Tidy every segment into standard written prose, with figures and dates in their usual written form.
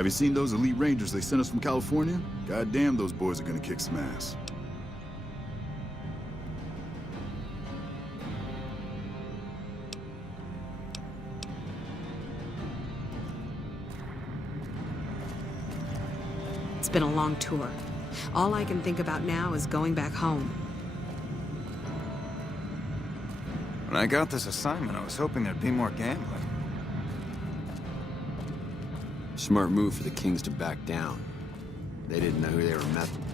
Have you seen those elite rangers they sent us from California? Goddamn, those boys are gonna kick some ass. It's been a long tour. All I can think about now is going back home. When I got this assignment, I was hoping there'd be more gambling. Smart move for the Kings to back down. They didn't know who they were messing with.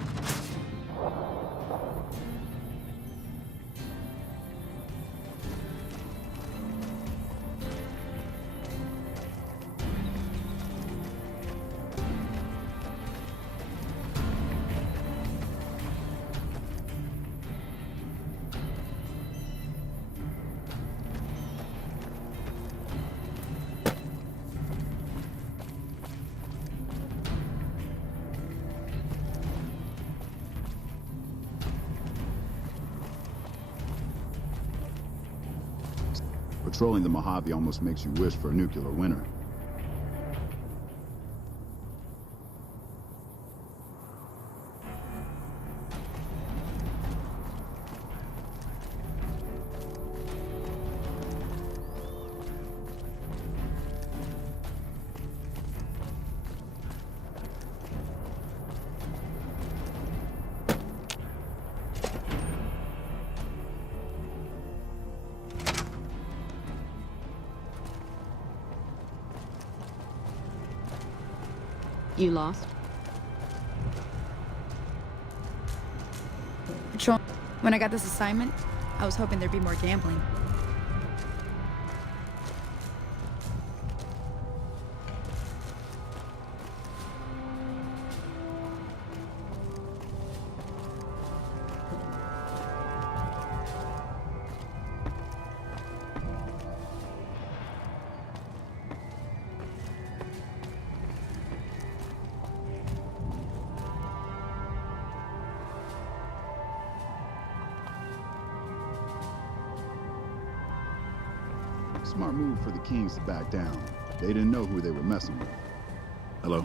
Patrolling the Mojave almost makes you wish for a nuclear winter. You lost? Patrol. When I got this assignment, I was hoping there'd be more gambling. Smart move for the Kings to back down. They didn't know who they were messing with. Hello?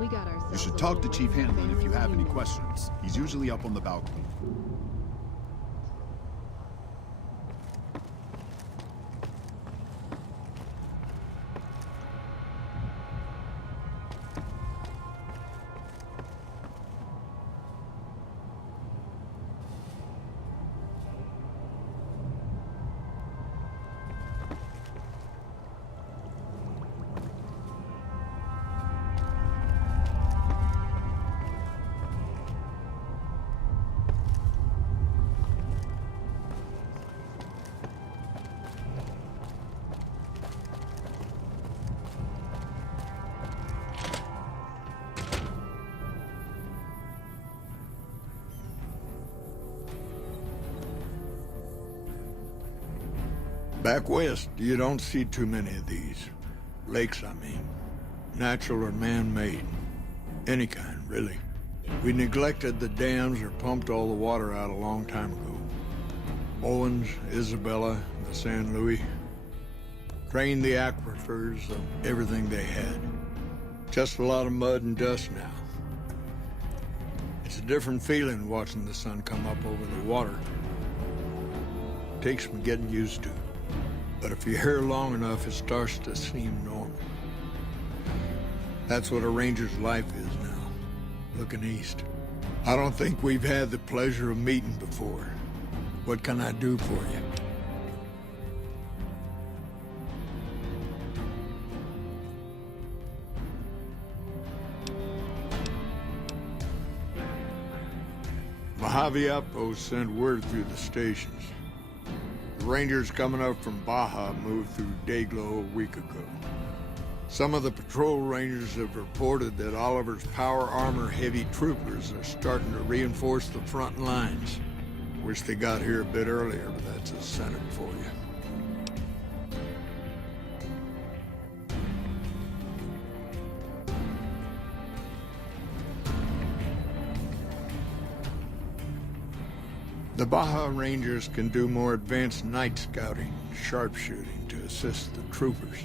We got ourselves. You should talk to Chief Hanlon if you have any questions. He's usually up on the balcony. Back west, you don't see too many of these. Lakes, I mean. Natural or man-made. Any kind, really. We neglected the dams or pumped all the water out a long time ago. Owens, Isabella, the San Luis. Drained the aquifers of everything they had. Just a lot of mud and dust now. It's a different feeling watching the sun come up over the water. Takes some getting used to. But if you're here long enough, it starts to seem normal. That's what a ranger's life is now, looking east. I don't think we've had the pleasure of meeting before. What can I do for you? Mojave outposts sent word through the stations. The Rangers coming up from Baja moved through Dayglow a week ago. Some of the patrol rangers have reported that Oliver's power armor heavy troopers are starting to reinforce the front lines. Wish they got here a bit earlier, but that's a Senate for you. The Baja Rangers can do more advanced night scouting and sharpshooting to assist the troopers.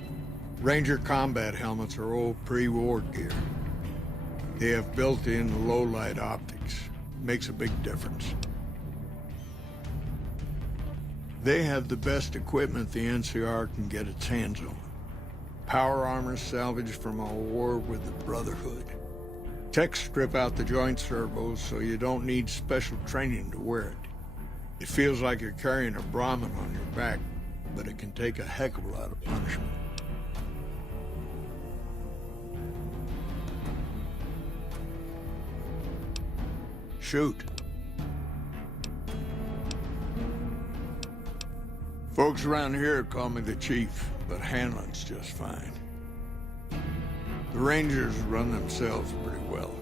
Ranger combat helmets are old pre-war gear. They have built-in low-light optics. Makes a big difference. They have the best equipment the NCR can get its hands on. Power armor salvaged from our war with the Brotherhood. Techs strip out the joint servos so you don't need special training to wear it. It feels like you're carrying a Brahmin on your back, but it can take a heck of a lot of punishment. Shoot. Folks around here call me the Chief, but handling's just fine. The Rangers run themselves pretty well,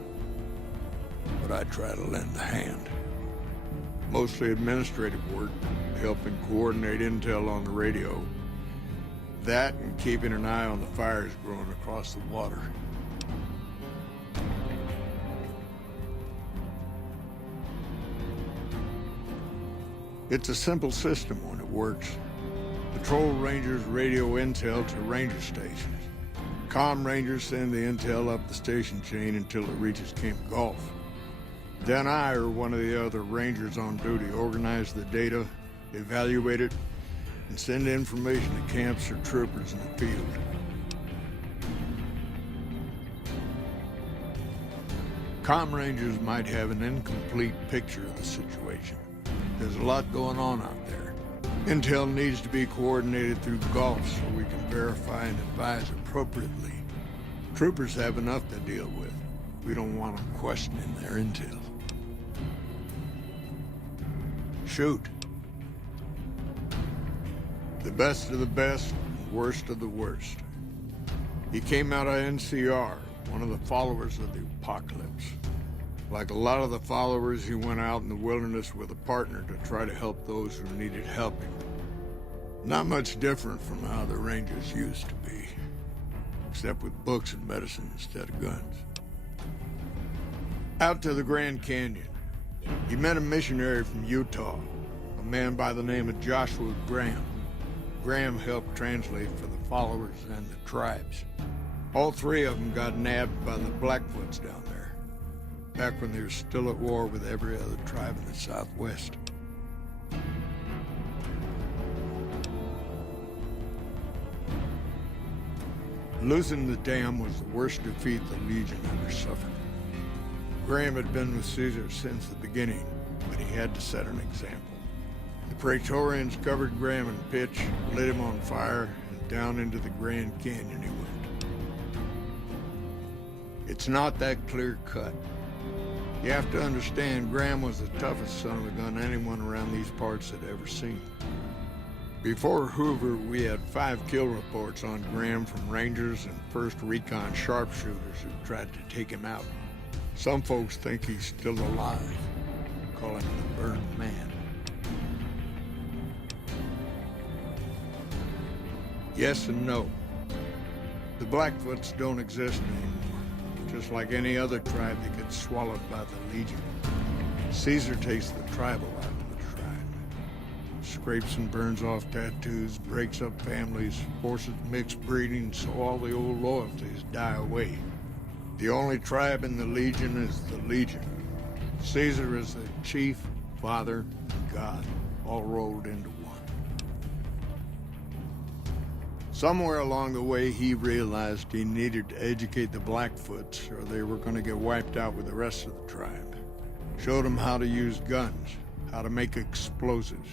but I try to lend a hand. Mostly administrative work, helping coordinate intel on the radio. That and keeping an eye on the fires growing across the water. It's a simple system when it works. Patrol Rangers radio intel to ranger stations. Comm Rangers send the intel up the station chain until it reaches Camp Gulf. Then I or one of the other Rangers on duty organize the data, evaluate it, and send information to camps or troopers in the field. Comm Rangers might have an incomplete picture of the situation. There's a lot going on out there. Intel needs to be coordinated through the Gulf so we can verify and advise appropriately. Troopers have enough to deal with. We don't want them questioning their intel. Shoot. The best of the best, worst of the worst. He came out of NCR, one of the followers of the apocalypse. Like a lot of the followers, he went out in the wilderness with a partner to try to help those who needed helping. Not much different from how the Rangers used to be, except with books and medicine instead of guns. Out to the Grand Canyon, he met a missionary from Utah, a man by the name of Joshua Graham. Graham helped translate for the followers and the tribes. All three of them got nabbed by the Blackfoots down there, back when they were still at war with every other tribe in the Southwest. Losing the dam was the worst defeat the Legion ever suffered. Graham had been with Caesar since the beginning, but he had to set an example. The Praetorians covered Graham in pitch, lit him on fire, and down into the Grand Canyon he went. It's not that clear-cut. You have to understand, Graham was the toughest son of a gun anyone around these parts had ever seen. Before Hoover, we had 5 kill reports on Graham from Rangers and 1st Recon sharpshooters who tried to take him out. Some folks think he's still alive, call him the Burned Man. Yes and no. The Blackfoots don't exist anymore, just like any other tribe that gets swallowed by the Legion. Caesar takes the tribal out of the tribe. Scrapes and burns off tattoos, breaks up families, forces mixed breeding so all the old loyalties die away. The only tribe in the Legion is the Legion. Caesar is the chief, father, and God, all rolled into one. Somewhere along the way, he realized he needed to educate the Blackfoots or they were going to get wiped out with the rest of the tribe. Showed them how to use guns, how to make explosives.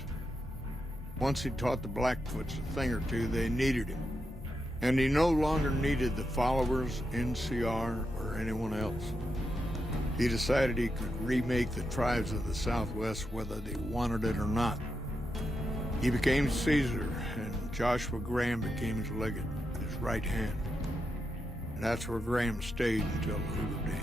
Once he taught the Blackfoots a thing or two, they needed him. And he no longer needed the followers, NCR, or anyone else. He decided he could remake the tribes of the Southwest whether they wanted it or not. He became Caesar, and Joshua Graham became his legate, his right hand. And that's where Graham stayed until the Hoover Dam.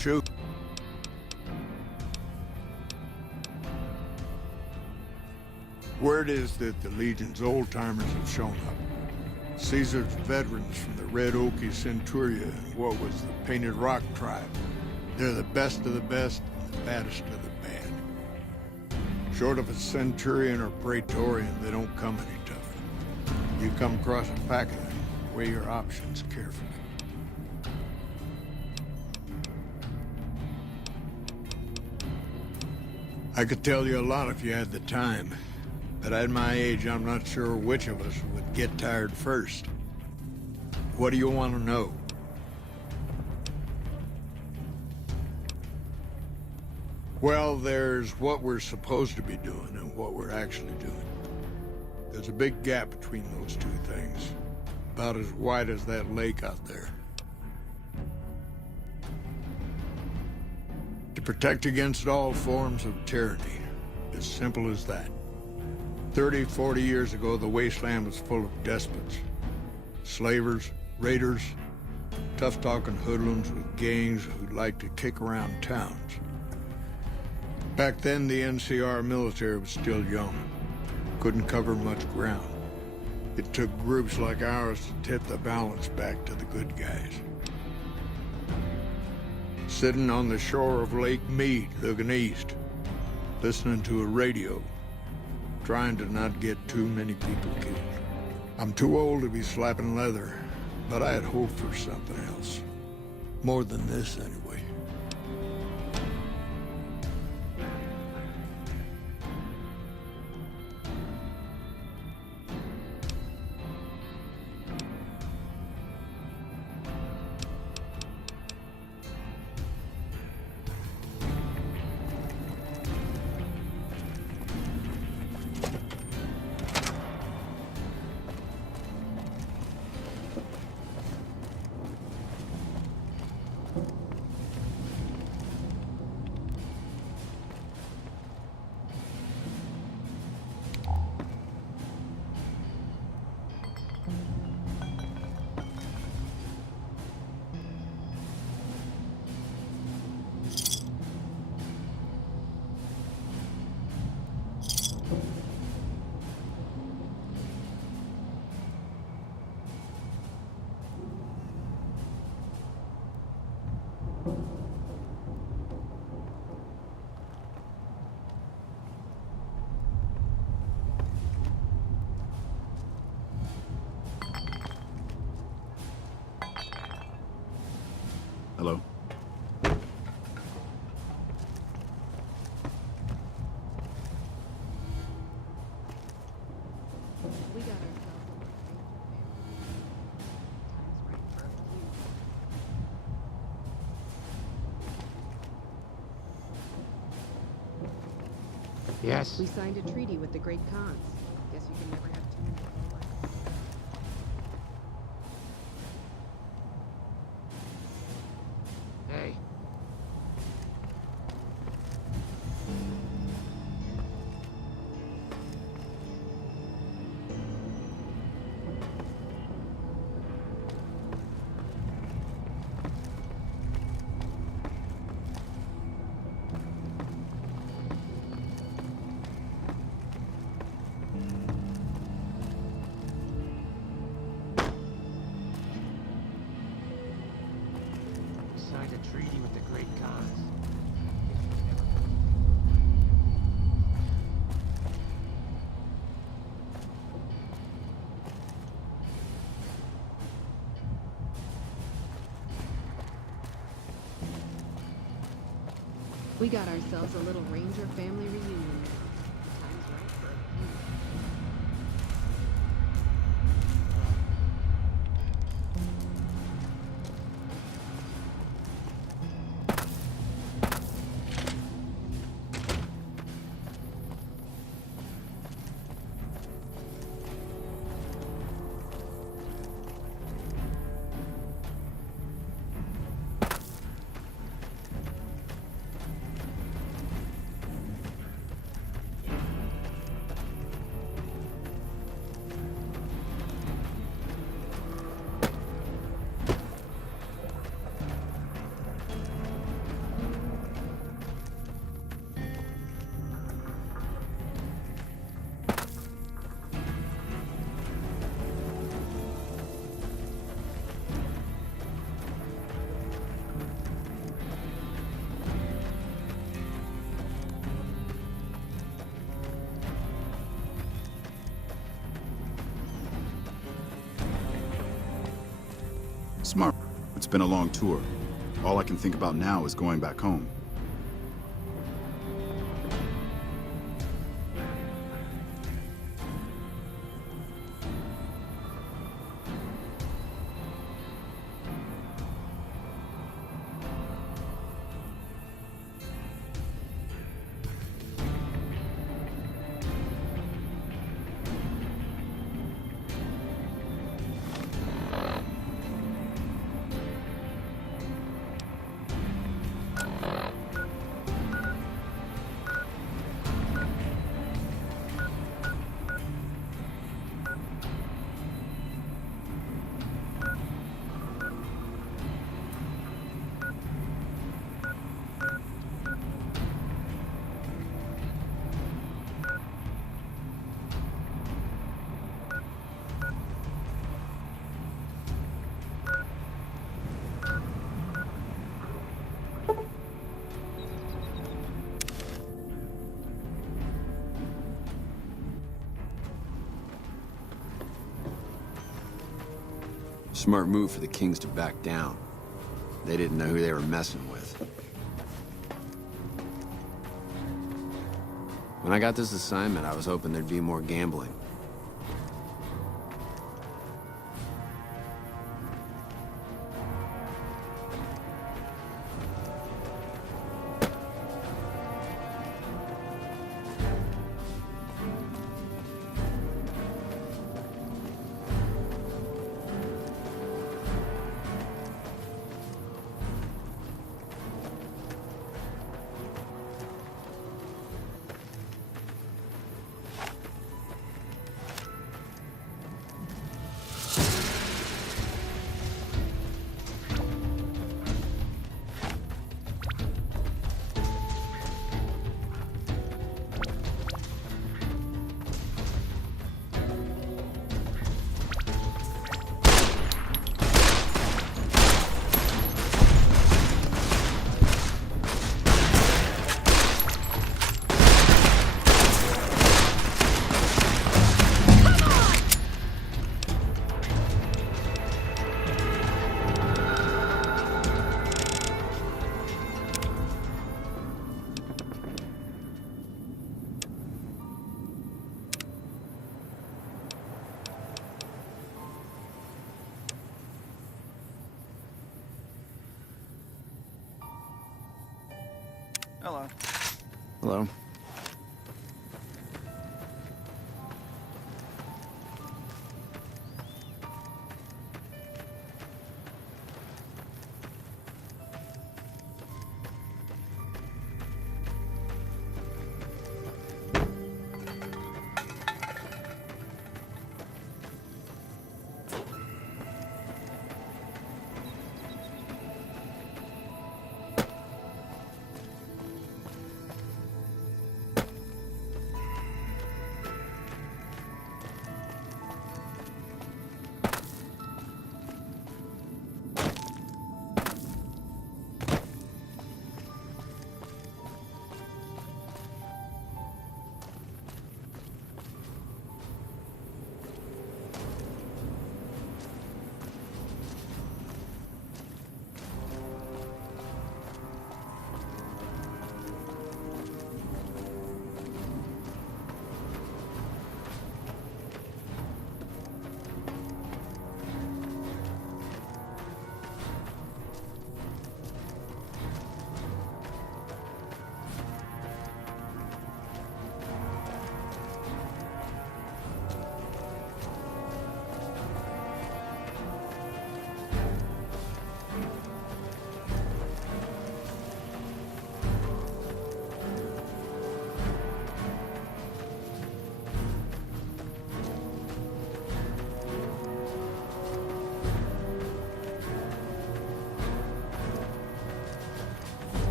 Shoot. Word is that the Legion's old-timers have shown up. Caesar's veterans from the Red Oaky Centuria and what was the Painted Rock tribe. They're the best of the best and the baddest of the bad. Short of a Centurion or Praetorian, they don't come any tougher. You come across a pack of them, weigh your options carefully. I could tell you a lot if you had the time. But at my age, I'm not sure which of us would get tired first. What do you want to know? Well, there's what we're supposed to be doing and what we're actually doing. There's a big gap between those two things. About as wide as that lake out there. To protect against all forms of tyranny. As simple as that. 30, 40 years ago, the wasteland was full of despots. Slavers, raiders, tough-talking hoodlums with gangs who liked to kick around towns. Back then, the NCR military was still young. Couldn't cover much ground. It took groups like ours to tip the balance back to the good guys. Sitting on the shore of Lake Mead, looking east, listening to a radio, trying to not get too many people killed. I'm too old to be slapping leather, but I had hoped for something else. More than this, anyway. Hello? We got ourselves a little Time's right for a few. Yes. We signed a treaty with the Great Khans. Guess you can never have too many allies. Hey. Signed a treaty with the Great Khans. We got ourselves a little Ranger family reunion. Time's right for a few. Smart. It's been a long tour. All I can think about now is going back home. Smart move for the Kings to back down. They didn't know who they were messing with. When I got this assignment, I was hoping there'd be more gambling. Hello. Hello?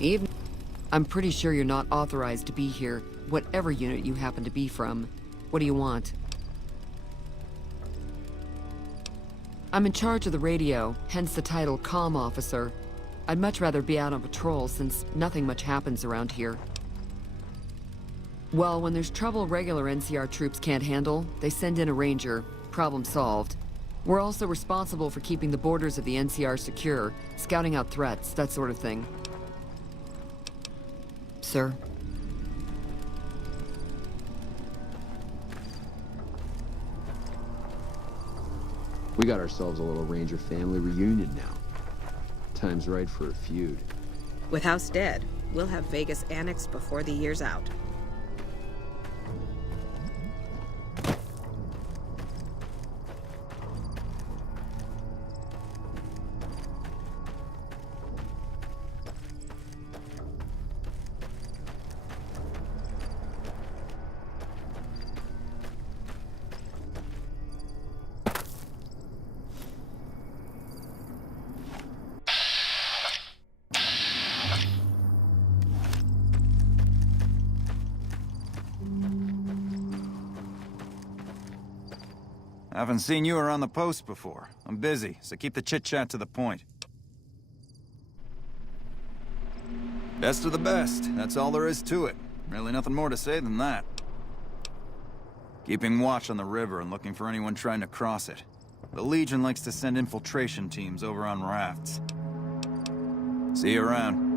Even... I'm pretty sure you're not authorized to be here, whatever unit you happen to be from. What do you want? I'm in charge of the radio, hence the title Comm Officer. I'd much rather be out on patrol since nothing much happens around here. Well, when there's trouble regular NCR troops can't handle, they send in a ranger. Problem solved. We're also responsible for keeping the borders of the NCR secure, scouting out threats, that sort of thing. Sir? We got ourselves a little Ranger family reunion now. Time's right for a feud. With House dead, we'll have Vegas annexed before the year's out. Haven't seen you around the post before. I'm busy, so keep the chit-chat to the point. Best of the best. That's all there is to it. Really nothing more to say than that. Keeping watch on the river and looking for anyone trying to cross it. The Legion likes to send infiltration teams over on rafts. See you around.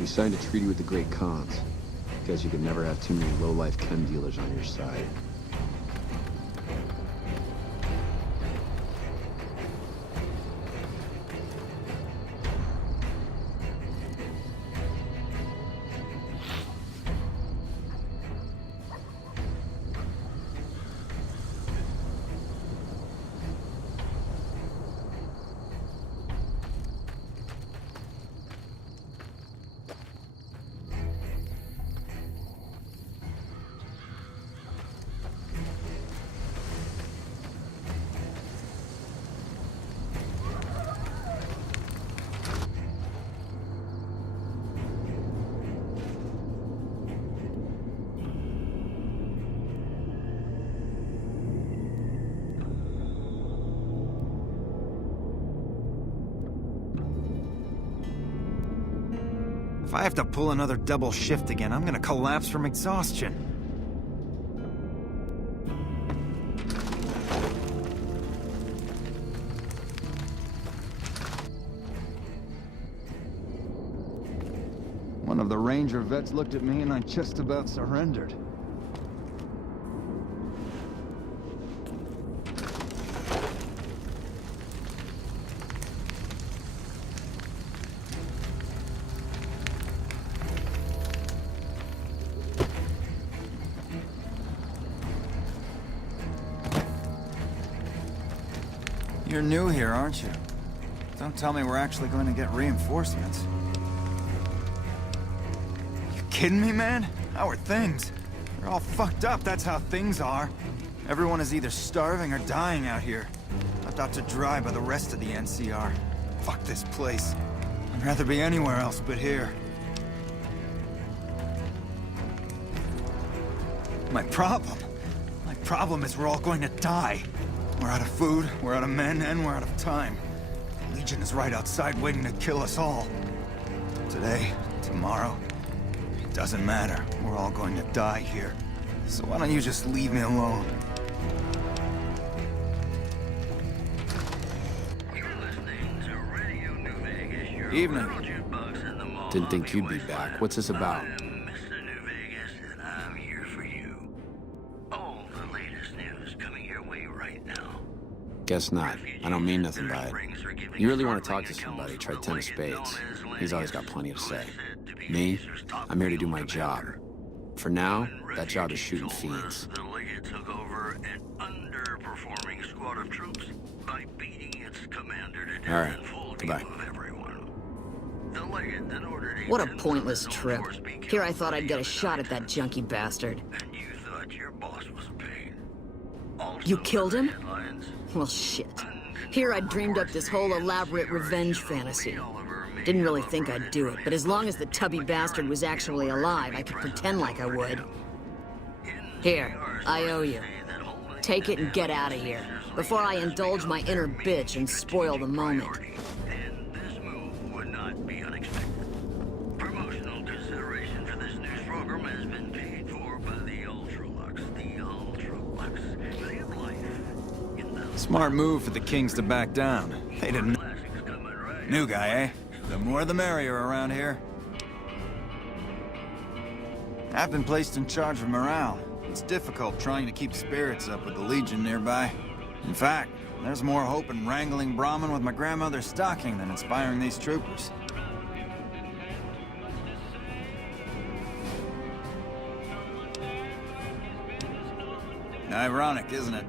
We signed a treaty with the Great Khans. Guess you could never have too many low-life chem dealers on your side. If I have to pull another double shift again, I'm gonna collapse from exhaustion. One of the Ranger vets looked at me and I just about surrendered. You're new here, aren't you? Don't tell me we're actually going to get reinforcements. You kidding me, man? How are things? They're all fucked up, that's how things are. Everyone is either starving or dying out here. Left out to dry by the rest of the NCR. Fuck this place. I'd rather be anywhere else but here. My problem is we're all going to die. We're out of food, we're out of men, and we're out of time. The Legion is right outside waiting to kill us all. Today, tomorrow, it doesn't matter. We're all going to die here. So why don't you just leave me alone? You're listening to Radio New Vegas, your Evening. little jukebox in the mall. Didn't think you'd be back. What's this about? I am Mr. New Vegas, and I'm here for you. All the latest news coming your way right now. Guess not. I don't mean nothing by it. You really want to talk to somebody, try 10 of spades. He's always got plenty to say. Me? I'm here to do my job. For now, that job is shooting fiends. The Legate took over an underperforming squad of troops by beating its commander to death All right. in full Goodbye. view of everyone. The Legate then ordered What a agents pointless of the trip. North Force be Here I killed thought by I'd get a the shot at that United junky bastard. And you thought your boss was a pain. Also You killed him? headlines, Well, shit. Here I dreamed up this whole elaborate revenge fantasy. Didn't really think I'd do it, but as long as the tubby bastard was actually alive, I could pretend like I would. Here, I owe you. Take it and get out of here, before I indulge my inner bitch and spoil the moment. and this move would not be unexpected. Promotional consideration for this news program has been paid for by the Ultralux. The Ultralux. They have life in the Smart move for the Kings to back down. They didn't... classics coming right. New guy, eh? The more the merrier around here. I've been placed in charge of morale. It's difficult trying to keep spirits up with the Legion nearby. In fact, there's more hope in wrangling Brahmin with my grandmother's stocking than inspiring these troopers. Ironic, isn't it?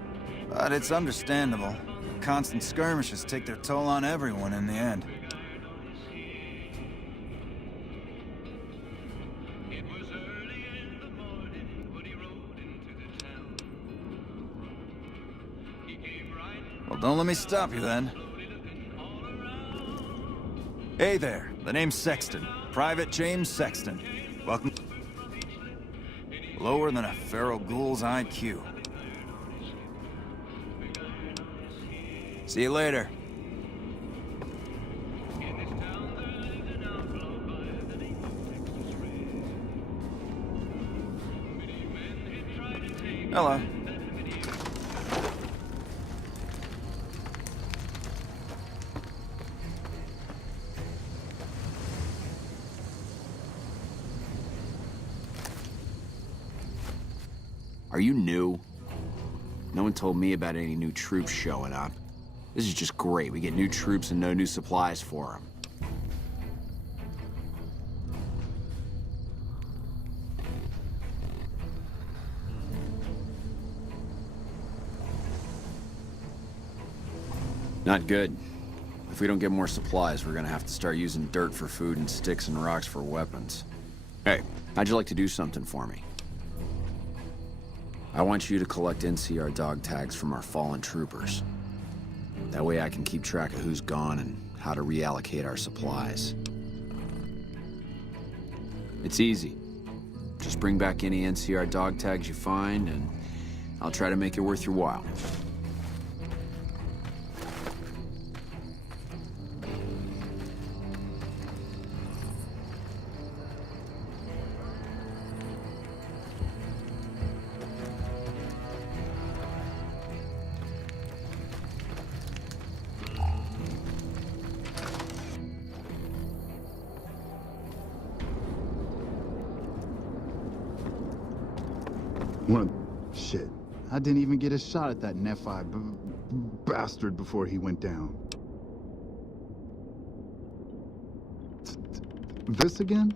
But it's understandable. Constant skirmishes take their toll on everyone in the end. Well, don't let me stop you then. Hey there, the name's Sexton. Private James Sexton. Welcome. Lower than a feral ghoul's IQ. See you later. Hello. you new? No one told me about any new troops showing up. This is just great. We get new troops and no new supplies for them. Not good. If we don't get more supplies, we're gonna have to start using dirt for food and sticks and rocks for weapons. Hey, how'd you like to do something for me? I want you to collect NCR dog tags from our fallen troopers. That way I can keep track of who's gone and how to reallocate our supplies. It's easy. Just bring back any NCR dog tags you find, and I'll try to make it worth your while. Shit. I didn't even get a shot at that Nephi bastard before he went down. This again?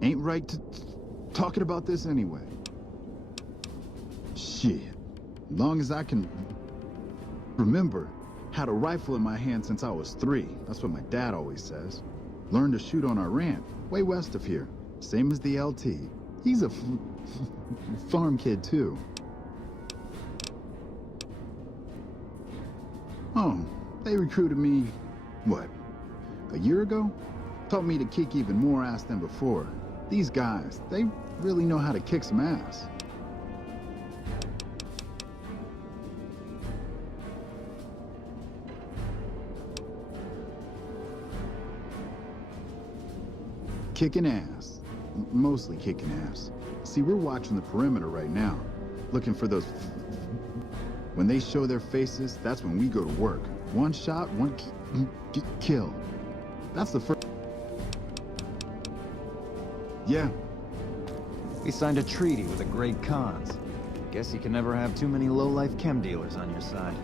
Ain't right to talking about this anyway. Shit. Long as I can remember, had a rifle in my hand since I was 3. That's what my dad always says. Learned to shoot on our ramp, way west of here. Same as the LT. He's a farm kid, too. Oh, they recruited me, what, a year ago? Taught me to kick even more ass than before. These guys, they really know how to kick some ass. Kicking ass. Mostly kicking ass. See, we're watching the perimeter right now, looking for those. When they show their faces, that's when we go to work. One shot, one kill. That's the first. Yeah. We signed a treaty with the Great Khans. Guess you can never have too many low-life chem dealers on your side.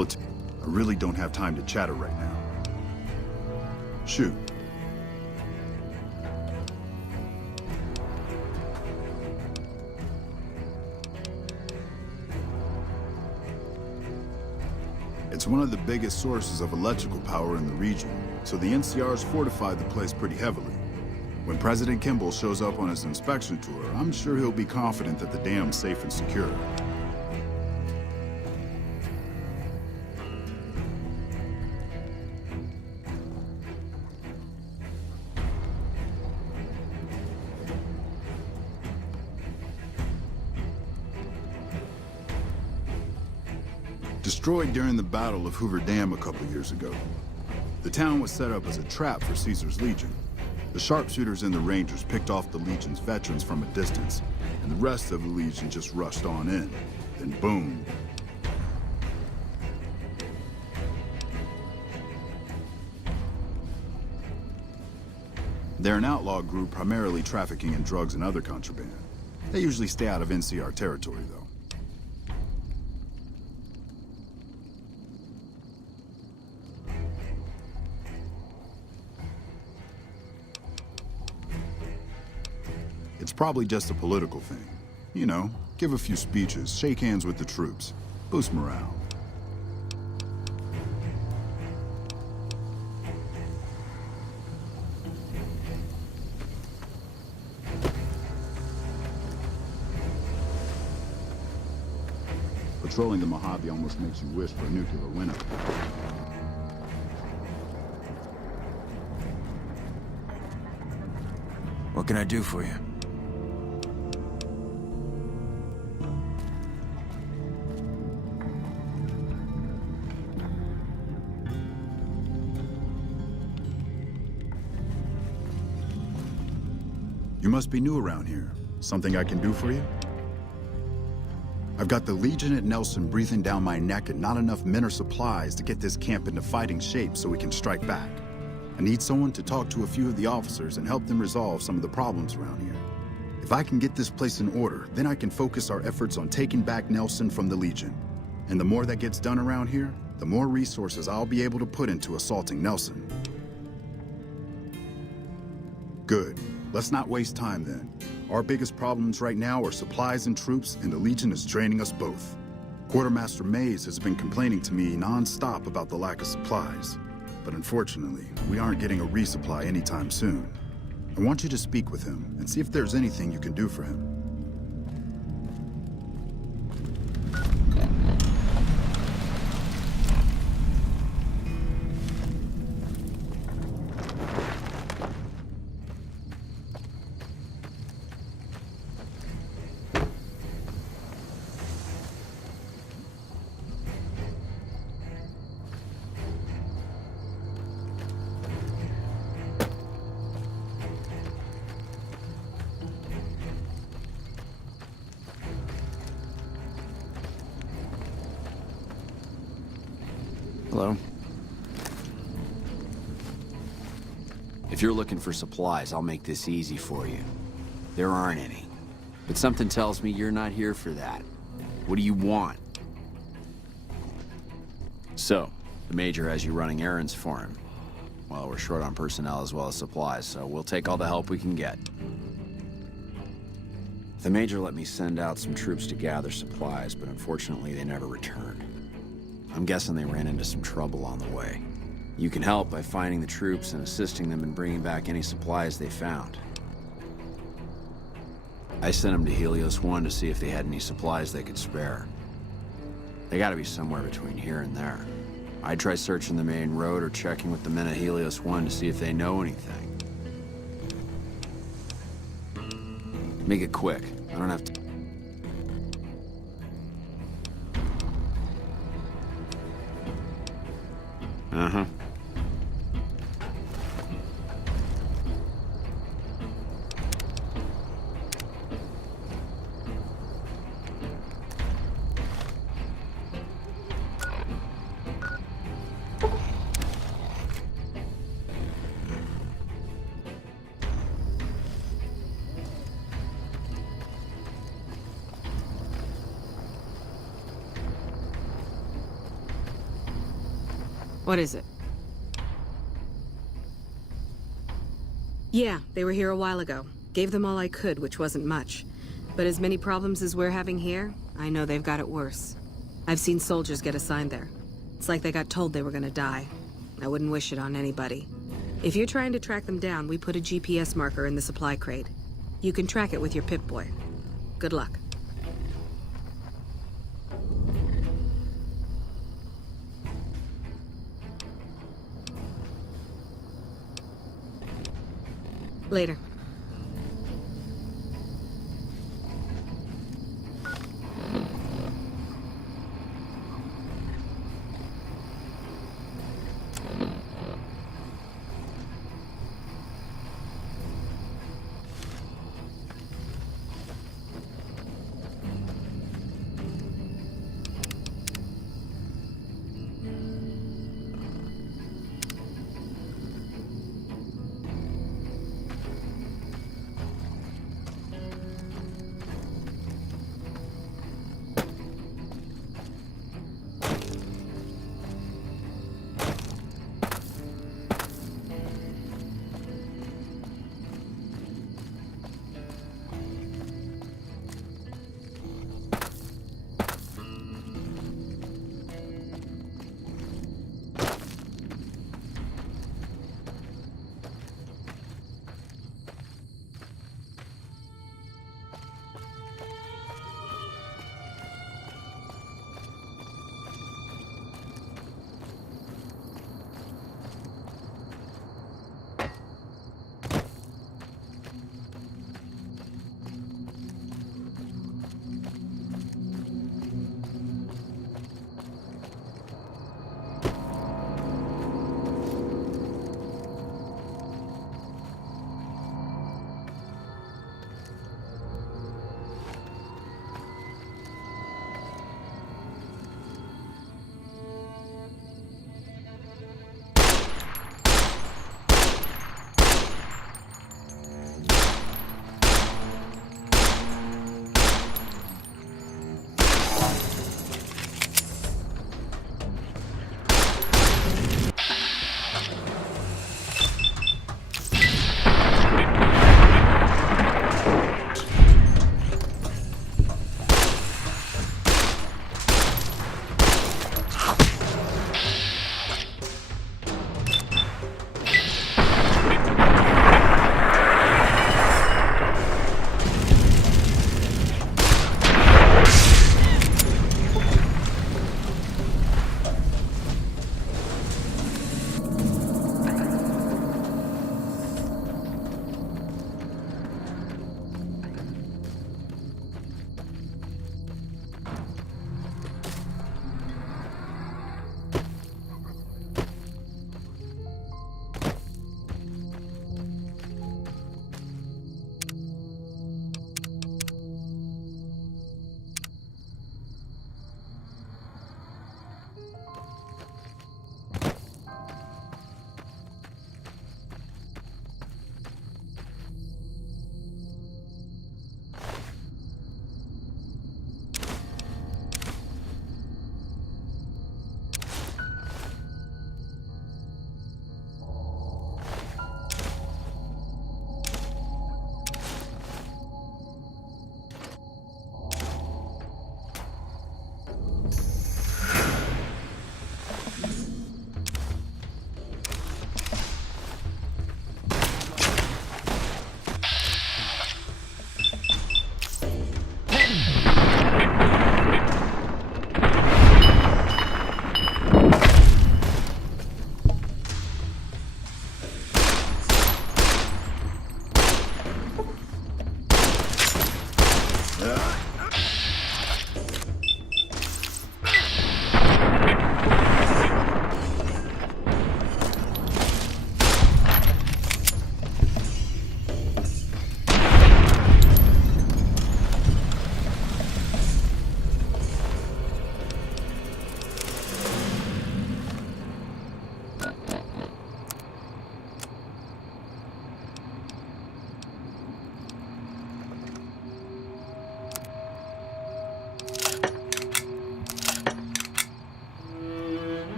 I really don't have time to chatter right now. Shoot. It's one of the biggest sources of electrical power in the region, so the NCR's fortified the place pretty heavily. When President Kimball shows up on his inspection tour, I'm sure he'll be confident that the dam's safe and secure. Destroyed during the Battle of Hoover Dam a couple years ago. The town was set up as a trap for Caesar's Legion. The sharpshooters and the Rangers picked off the Legion's veterans from a distance, and the rest of the Legion just rushed on in. Then boom. They're an outlaw group primarily trafficking in drugs and other contraband. They usually stay out of NCR territory, though. It's probably just a political thing. You know, give a few speeches, shake hands with the troops, boost morale. Patrolling the Mojave almost makes you wish for a nuclear winter. What can I do for you? You must be new around here. Something I can do for you? I've got the Legion at Nelson breathing down my neck and not enough men or supplies to get this camp into fighting shape so we can strike back. I need someone to talk to a few of the officers and help them resolve some of the problems around here. If I can get this place in order, then I can focus our efforts on taking back Nelson from the Legion. And the more that gets done around here, the more resources I'll be able to put into assaulting Nelson. Good. Let's not waste time then. Our biggest problems right now are supplies and troops, and the Legion is draining us both. Quartermaster Mays has been complaining to me non-stop about the lack of supplies. But unfortunately, we aren't getting a resupply anytime soon. I want you to speak with him and see if there's anything you can do for him. Hello? If you're looking for supplies, I'll make this easy for you. There aren't any. But something tells me you're not here for that. What do you want? So, the Major has you running errands for him. Well, we're short on personnel as well as supplies, so we'll take all the help we can get. The Major let me send out some troops to gather supplies, but unfortunately they never returned. I'm guessing they ran into some trouble on the way. You can help by finding the troops and assisting them in bringing back any supplies they found. I sent them to Helios 1 to see if they had any supplies they could spare. They gotta be somewhere between here and there. I'd try searching the main road or checking with the men at Helios 1 to see if they know anything. Make it quick. I don't have to... Uh-huh. What is it? Yeah, they were here a while ago. Gave them all I could, which wasn't much. But as many problems as we're having here, I know they've got it worse. I've seen soldiers get assigned there. It's like they got told they were gonna die. I wouldn't wish it on anybody. If you're trying to track them down, we put a GPS marker in the supply crate. You can track it with your Pip-Boy. Good luck. Later.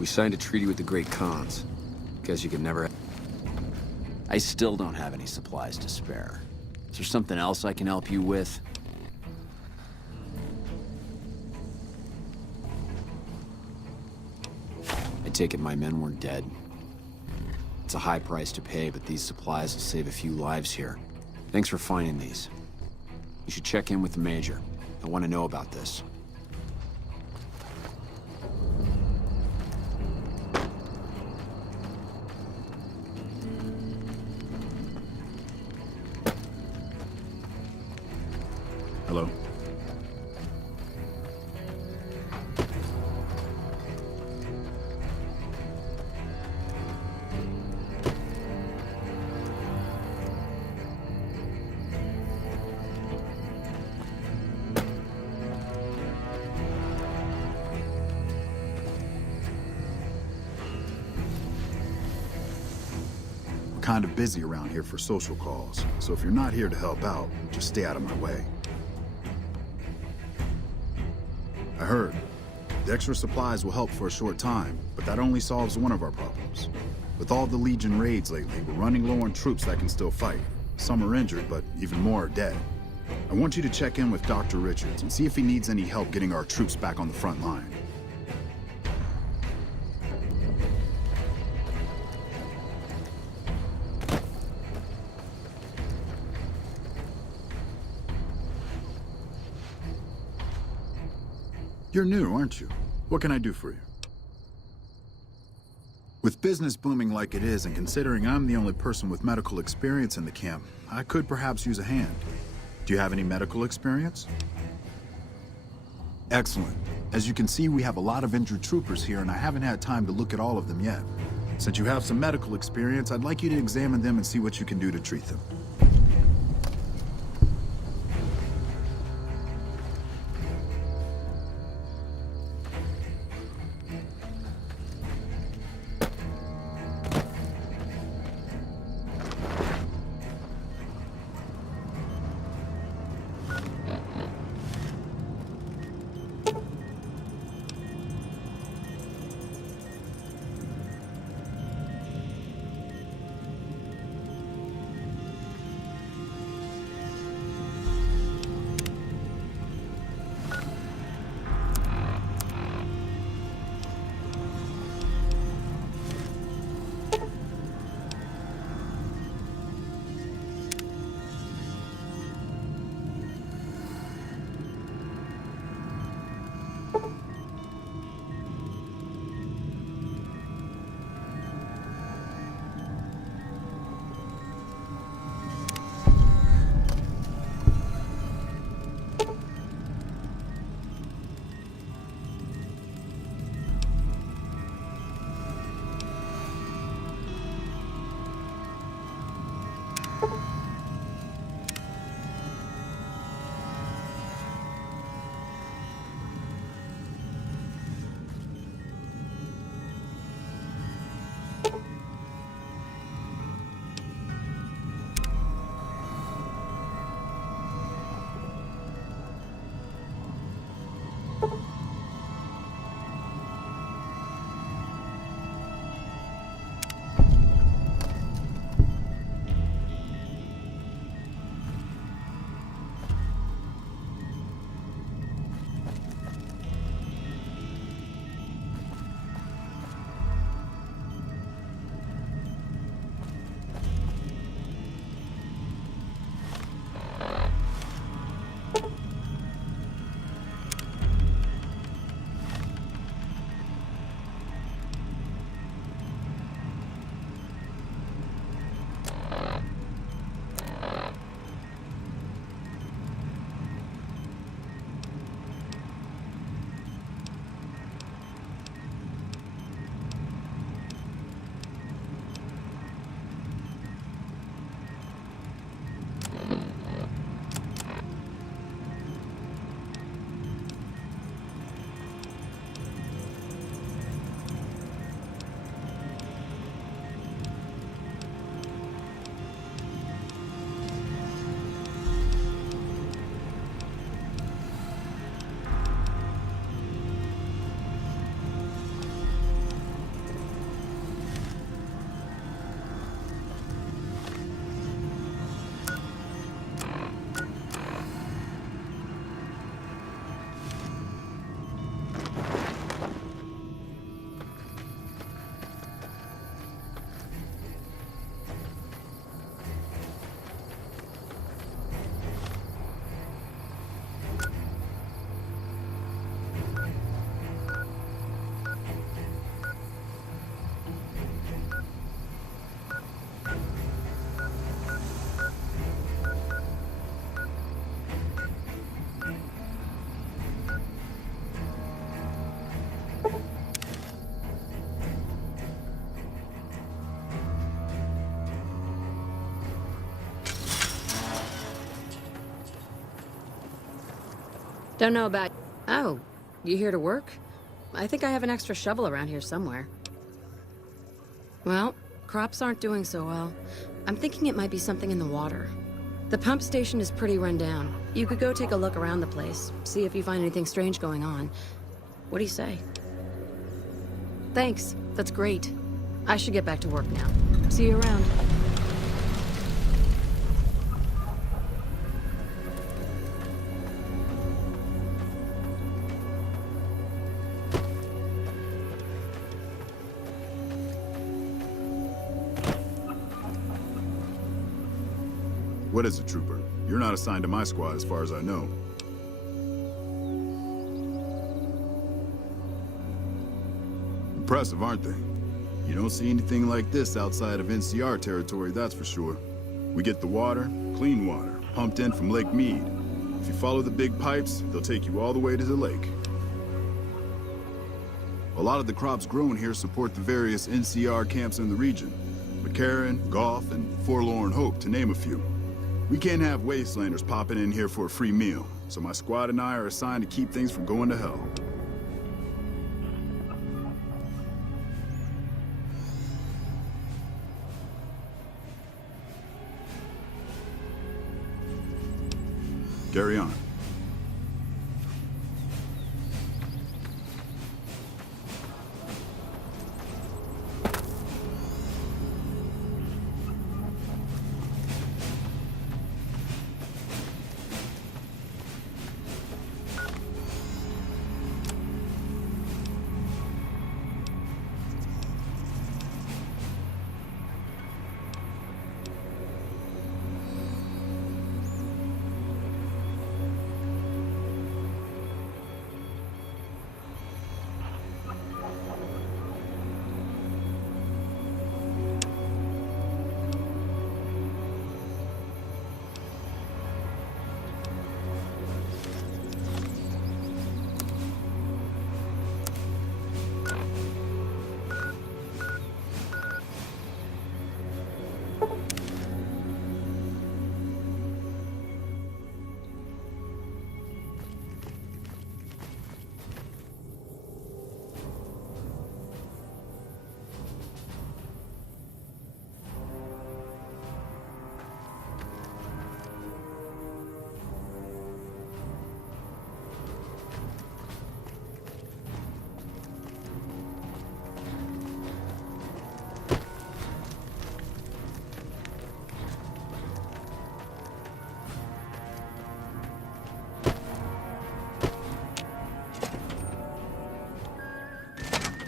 We signed a treaty with the Great Khans. Guess you could never... I still don't have any supplies to spare. Is there something else I can help you with? I take it my men weren't dead. It's a high price to pay, but these supplies will save a few lives here. Thanks for finding these. You should check in with the Major. I want to know about this. Hello? We're kind of busy around here for social calls, so if you're not here to help out, just stay out of my way. I heard. The extra supplies will help for a short time, but that only solves one of our problems. With all the Legion raids lately, we're running low on troops that can still fight. Some are injured, but even more are dead. I want you to check in with Dr. Richards and see if he needs any help getting our troops back on the front line. You're new, aren't you? What can I do for you? With business booming like it is, and considering I'm the only person with medical experience in the camp, I could perhaps use a hand. Do you have any medical experience? Excellent. As you can see, we have a lot of injured troopers here, and I haven't had time to look at all of them yet. Since you have some medical experience, I'd like you to examine them and see what you can do to treat them. Don't know about... Oh, you here to work? I think I have an extra shovel around here somewhere. Well, crops aren't doing so well. I'm thinking it might be something in the water. The pump station is pretty run down. You could go take a look around the place, see if you find anything strange going on. What do you say? Thanks, that's great. I should get back to work now. See you around. What is it, Trooper? You're not assigned to my squad as far as I know. Impressive, aren't they? You don't see anything like this outside of NCR territory, that's for sure. We get the water, clean water, pumped in from Lake Mead. If you follow the big pipes, they'll take you all the way to the lake. A lot of the crops grown here support the various NCR camps in the region. McCarran, Goff, and Forlorn Hope, to name a few. We can't have wastelanders popping in here for a free meal, so my squad and I are assigned to keep things from going to hell. Carry on.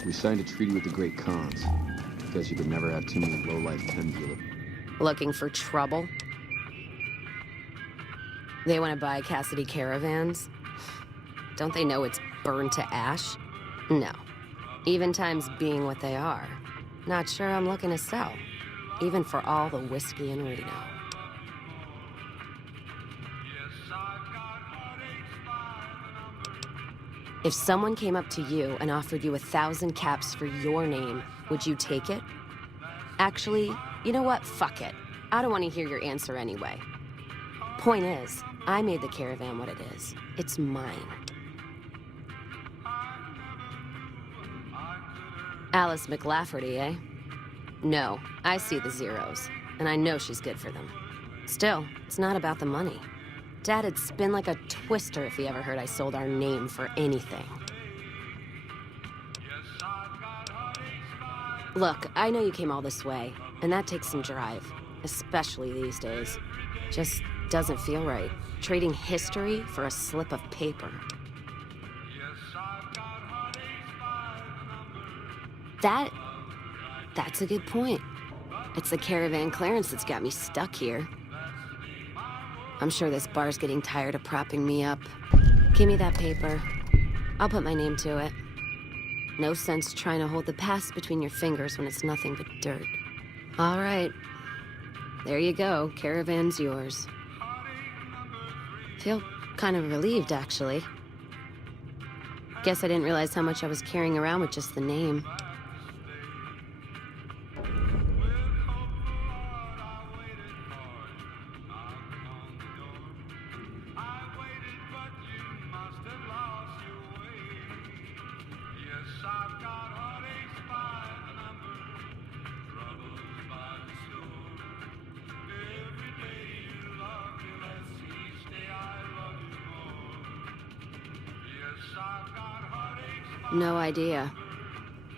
We signed a treaty with the Great Khans. Guess you could never have too many low-life chem dealers. Looking for trouble? They want to buy Cassidy caravans? Don't they know it's burned to ash? No. Even times being what they are. Not sure I'm looking to sell. Even for all the whiskey in Reno. If someone came up to you and offered you 1,000 caps for your name, would you take it? Actually, you know what? Fuck it. I don't want to hear your answer anyway. Point is, I made the caravan what it is. It's mine. Alice McLafferty, eh? No, I see the zeros, and I know she's good for them. Still, it's not about the money. Dad'd spin like a twister if he ever heard I sold our name for anything. Look, I know you came all this way, and that takes some drive, especially these days. Just doesn't feel right, trading history for a slip of paper. That's a good point. It's the caravan clearance that's got me stuck here. I'm sure this bar's getting tired of propping me up. Give me that paper. I'll put my name to it. No sense trying to hold the past between your fingers when it's nothing but dirt. All right. There you go. Caravan's yours. Feel kind of relieved, actually. Guess I didn't realize how much I was carrying around with just the name. No idea.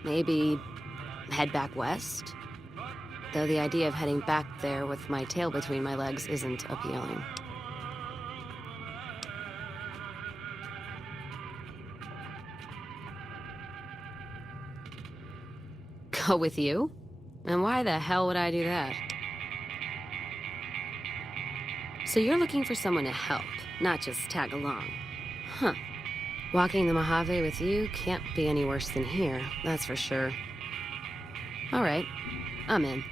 Maybe head back west? Though the idea of heading back there with my tail between my legs isn't appealing. Go with you? And why the hell would I do that? So you're looking for someone to help, not just tag along. Huh. Walking the Mojave with you can't be any worse than here, that's for sure. All right, I'm in.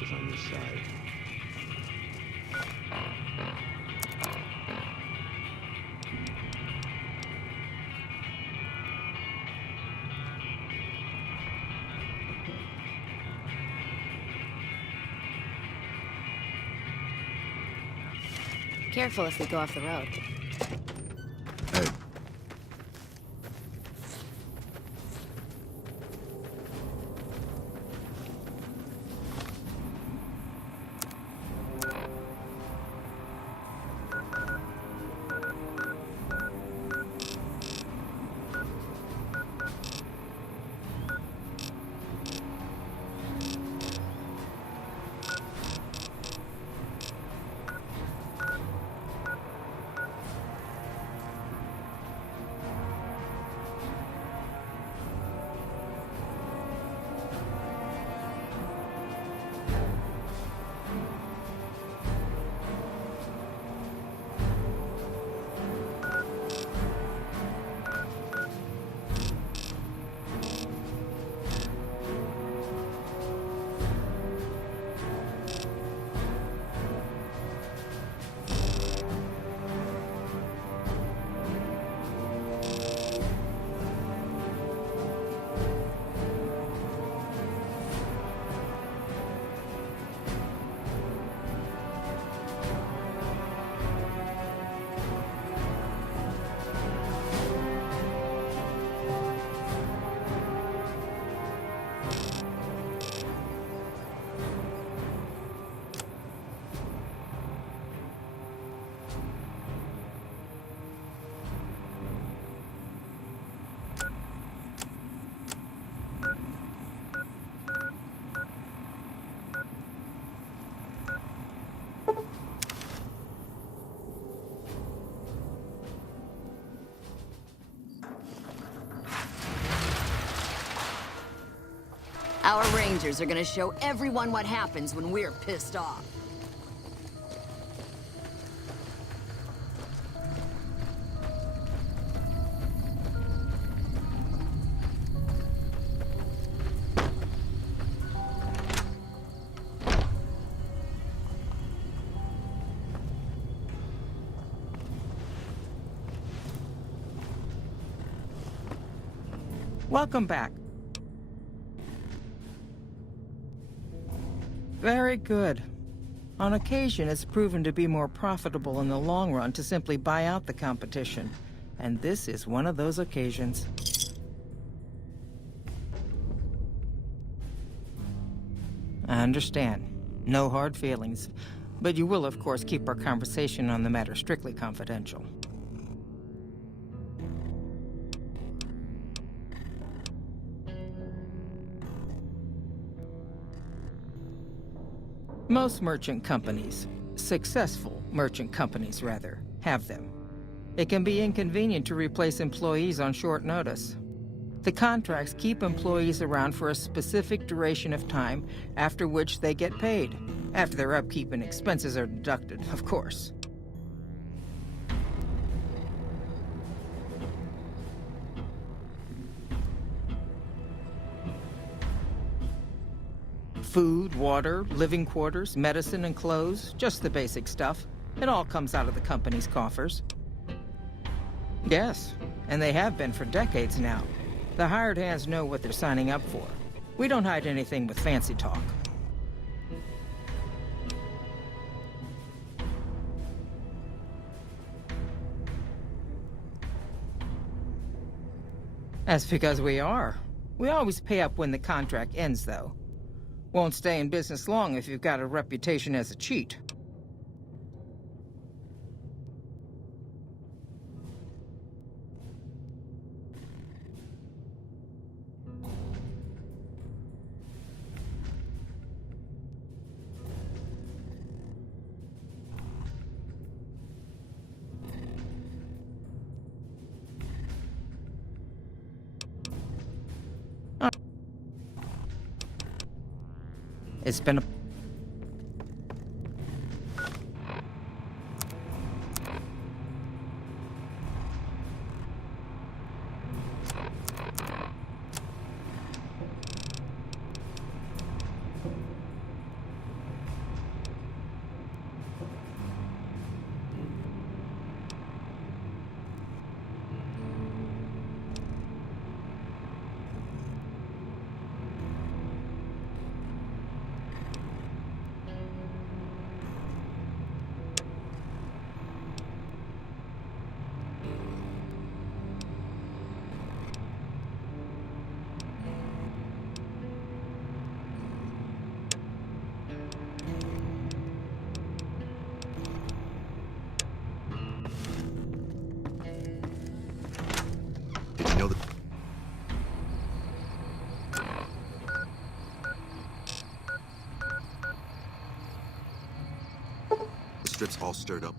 It's on your side. Careful if we go off the road. Hey. Our rangers are gonna show everyone what happens when we're pissed off. Welcome back. Very good. On occasion, it's proven to be more profitable in the long run to simply buy out the competition. And this is one of those occasions. I understand. No hard feelings. But you will, of course, keep our conversation on the matter strictly confidential. Most merchant companies, successful merchant companies rather, have them. It can be inconvenient to replace employees on short notice. The contracts keep employees around for a specific duration of time, after which they get paid. After their upkeep and expenses are deducted, of course. Food, water, living quarters, medicine and clothes, just the basic stuff. It all comes out of the company's coffers. Yes, and they have been for decades now. The hired hands know what they're signing up for. We don't hide anything with fancy talk. That's because we are. We always pay up when the contract ends, though. Won't stay in business long if you've got a reputation as a cheat. It's been a... Did you know that the strip's all stirred up?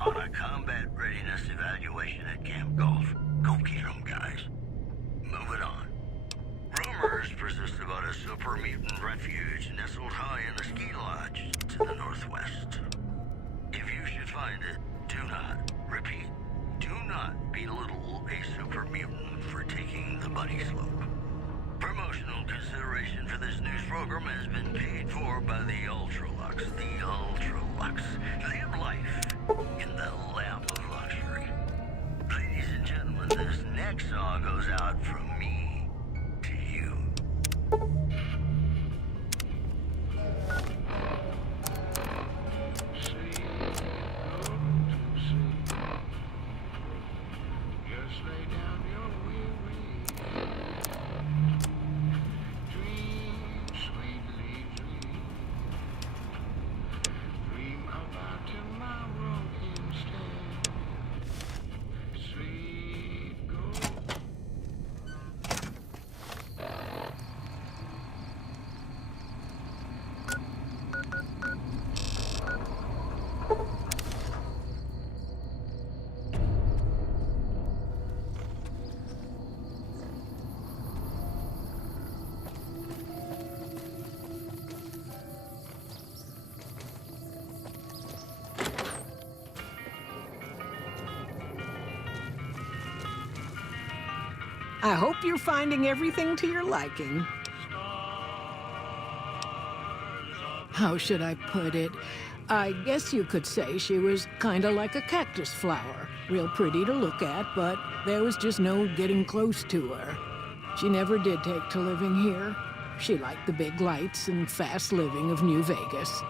On a combat readiness evaluation at Camp Golf. Go get 'em, guys. Moving on. Rumors persist about a super mutant refuge nestled high in the ski lodge to the northwest. If you should find it, do not, repeat, do not belittle a super mutant for taking the bunny slope. Promotional consideration for this news program has been paid for by the Ultralux. The Ultralux. Live life in the lap of luxury. Ladies and gentlemen, this next song goes out from me to you. I hope you're finding everything to your liking. How should I put it? I guess you could say she was kinda like a cactus flower. Real pretty to look at, but there was just no getting close to her. She never did take to living here. She liked the big lights and fast living of New Vegas.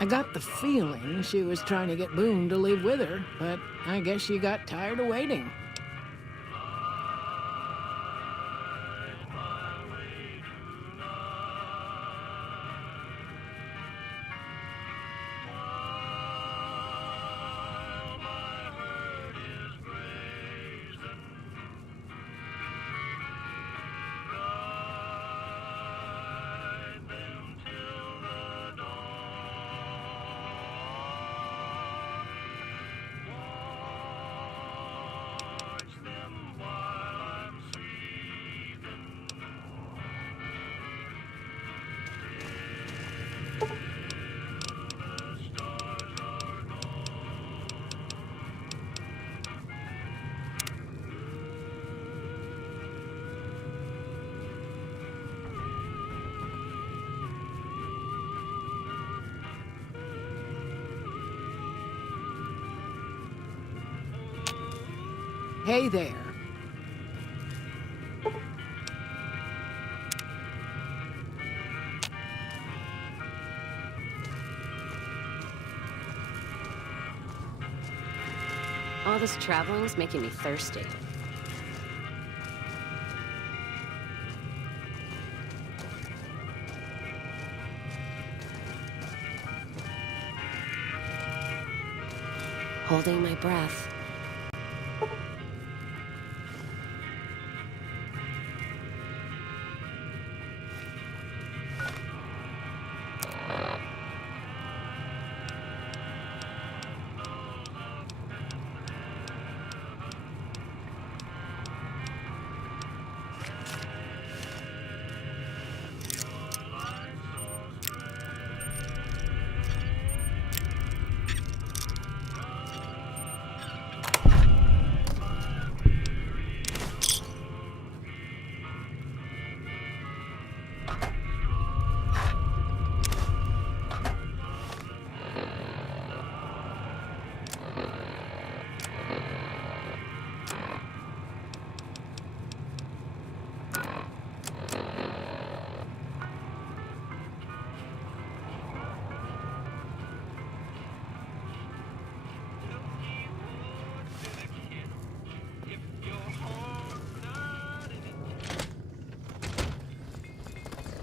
I got the feeling she was trying to get Boone to live with her, but I guess she got tired of waiting. Hey there. All this traveling's making me thirsty. Holding my breath.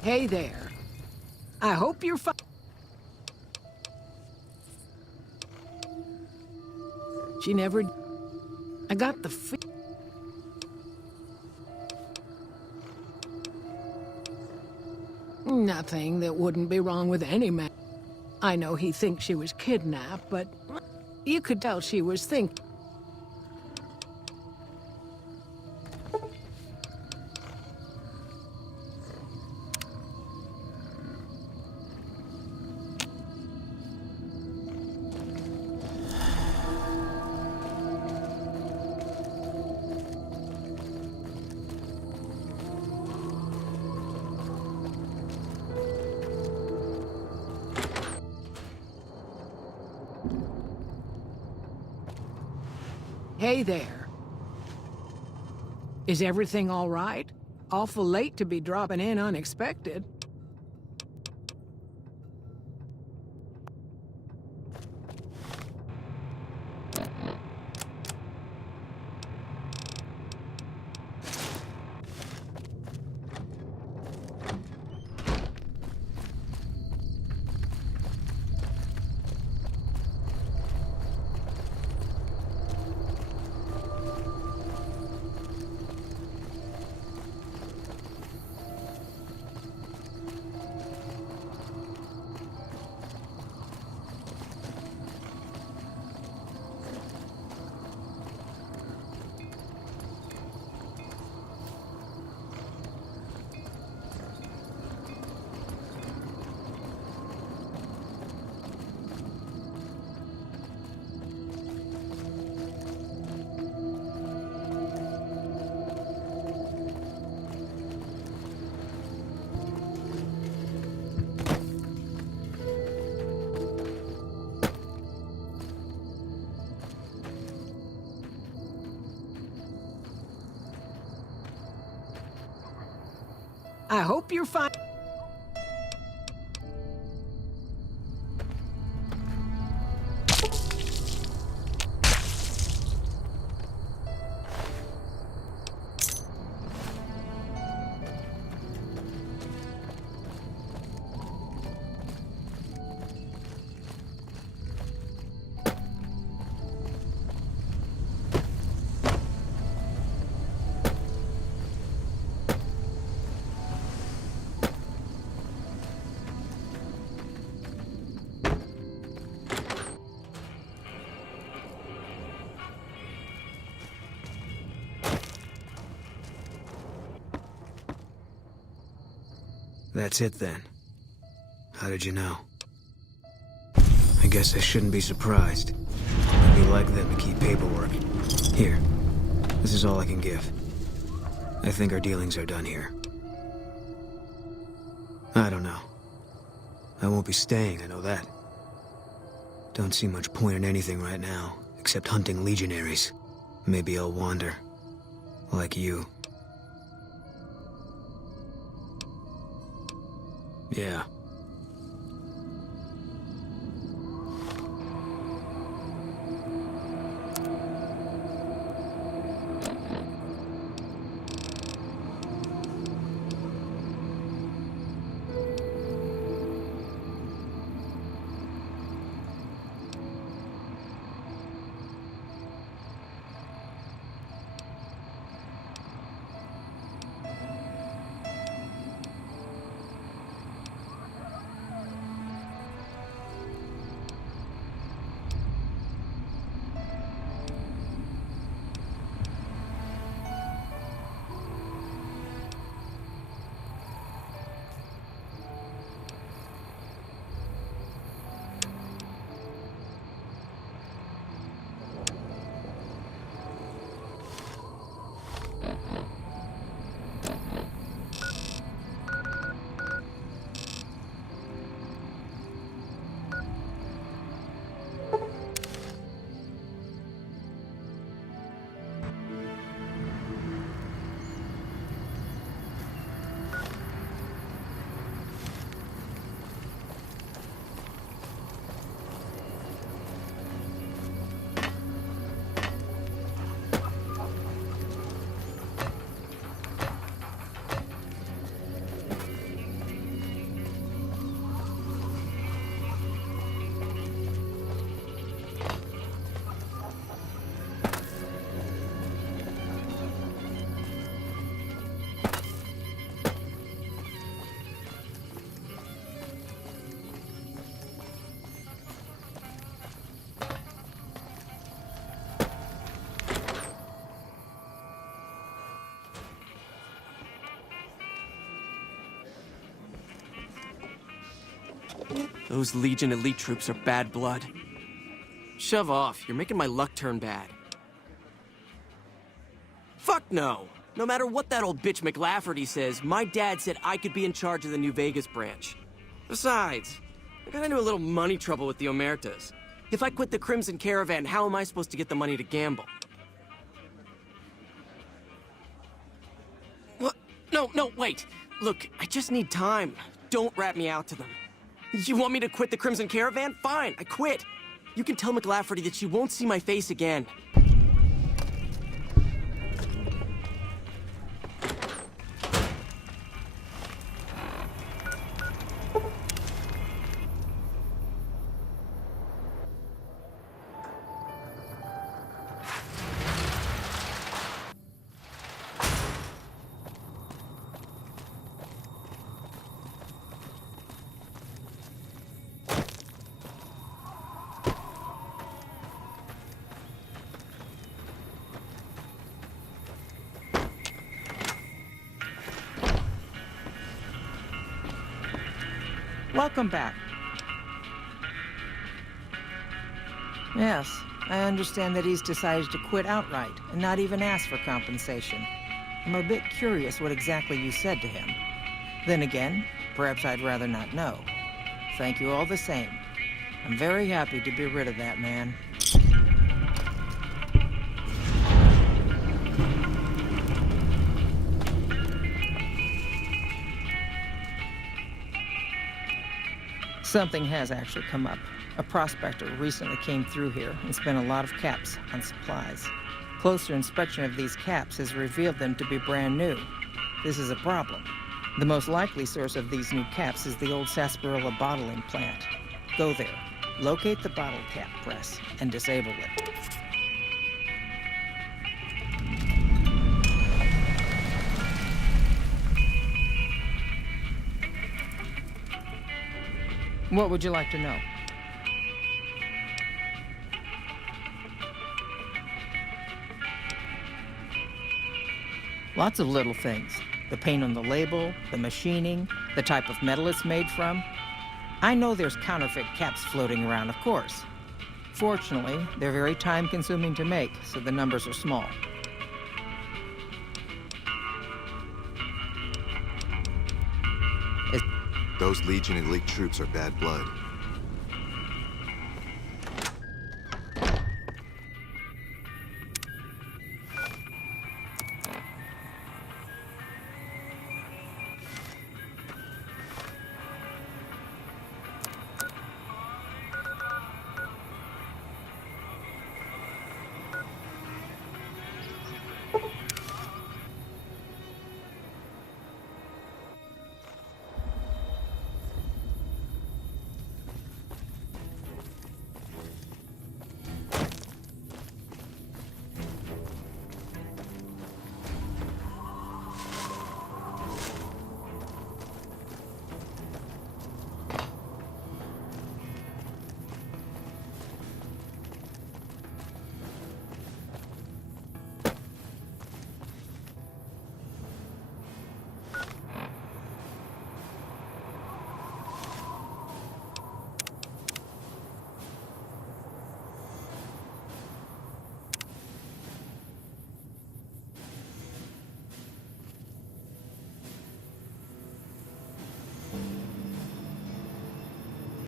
Hey there. I hope you're fine. She never... I got the Nothing that wouldn't be wrong with any man. I know he thinks she was kidnapped, but you could tell she was thinking. Hey there. Is everything all right? Awful late to be dropping in unexpected. I hope you're fine. That's it then. How did you know? I guess I shouldn't be surprised. It'd be like them to keep paperwork. Here. This is all I can give. I think our dealings are done here. I don't know. I won't be staying, I know that. Don't see much point in anything right now, except hunting legionaries. Maybe I'll wander. Like you. Yeah. Those Legion elite troops are bad blood. Shove off. You're making my luck turn bad. Fuck no! No matter what that old bitch McLafferty says, my dad said I could be in charge of the New Vegas branch. Besides, I got into a little money trouble with the Omertas. If I quit the Crimson Caravan, how am I supposed to get the money to gamble? What? No, wait. Look, I just need time. Don't rat me out to them. You want me to quit the Crimson Caravan? Fine, I quit. You can tell McLafferty that she won't see my face again. Welcome back. Yes, I understand that he's decided to quit outright and not even ask for compensation. I'm a bit curious what exactly you said to him. Then again, perhaps I'd rather not know. Thank you all the same. I'm very happy to be rid of that man. Something has actually come up. A prospector recently came through here and spent a lot of caps on supplies. Closer inspection of these caps has revealed them to be brand new. This is a problem. The most likely source of these new caps is the old sarsaparilla bottling plant. Go there, locate the bottle cap press, and disable it. What would you like to know? Lots of little things. The paint on the label, the machining, the type of metal it's made from. I know there's counterfeit caps floating around, of course. Fortunately, they're very time-consuming to make, so the numbers are small. Those Legion elite troops are bad blood.